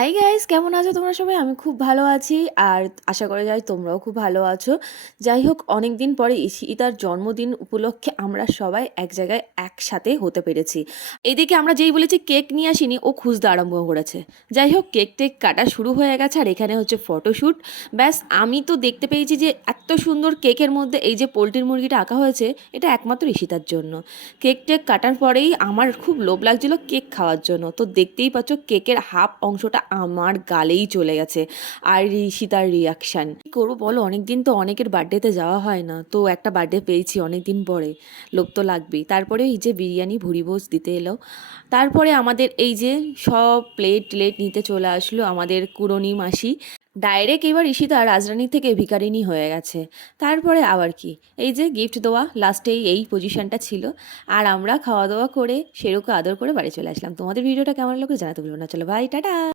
Hi guys, কেমন আছো তোমরা সবাই? আমি খুব ভালো আছি আর আশা করা যায় তোমরাও খুব ভালো আছো। যাই হোক, অনেক দিন পরে ঈশিতার জন্মদিন উপলক্ষে আমরা সবাই এক জায়গায় একসাথে হতে পেরেছি। এদিকে আমরা যেই বলেছি কেক নিয়ে আসিনি, ও খুঁজতে আরম্ভ করেছে। যাই হোক, কেক টেক কাটা শুরু হয়ে গেছে আর এখানে হচ্ছে ফটোশ্যুট। ব্যাস, আমি তো দেখতে পেয়েছি যে এত সুন্দর কেকের মধ্যে এই যে পোলট্রির মুরগিটা আঁকা হয়েছে, এটা একমাত্র ঈশিতার জন্য। কেক টেক কাটার পরেই আমার খুব লোভ লাগছিল কেক খাওয়ার জন্য, তো দেখতেই পাচ্ছ কেকের হাফ অংশটা আমার গালেই চলে গেছে। আর ঈশিতার রিয়াকশান কী করবো বলো, অনেকদিন তো অনেকের বার্থডেতে যাওয়া হয় না, তো একটা বার্থডে পেয়েছি অনেক দিন পরে, লোভ তো লাগবেই। তারপরে এই যে বিরিয়ানি ভুরিভোজ দিতে এলো, তারপরে আমাদের এই যে সব প্লেট টেট নিতে চলে আসলো আমাদের কুড়নি মাসি। ডাইরেক্ট এবার ঈশিতা রাজরানী থেকে ভিখারিনী হয়ে গেছে। তারপরে আবার কি, এই যে গিফট দেওয়া, লাস্টেই এই পজিশনটা ছিল। আর আমরা খাওয়া দাওয়া করে সেরকম আদর করে বাড়ি চলে আসলাম। তোমাদের ভিডিওটা কেমন লাগলো জানাতে ভুলো না। চলো ভাই, টাটা।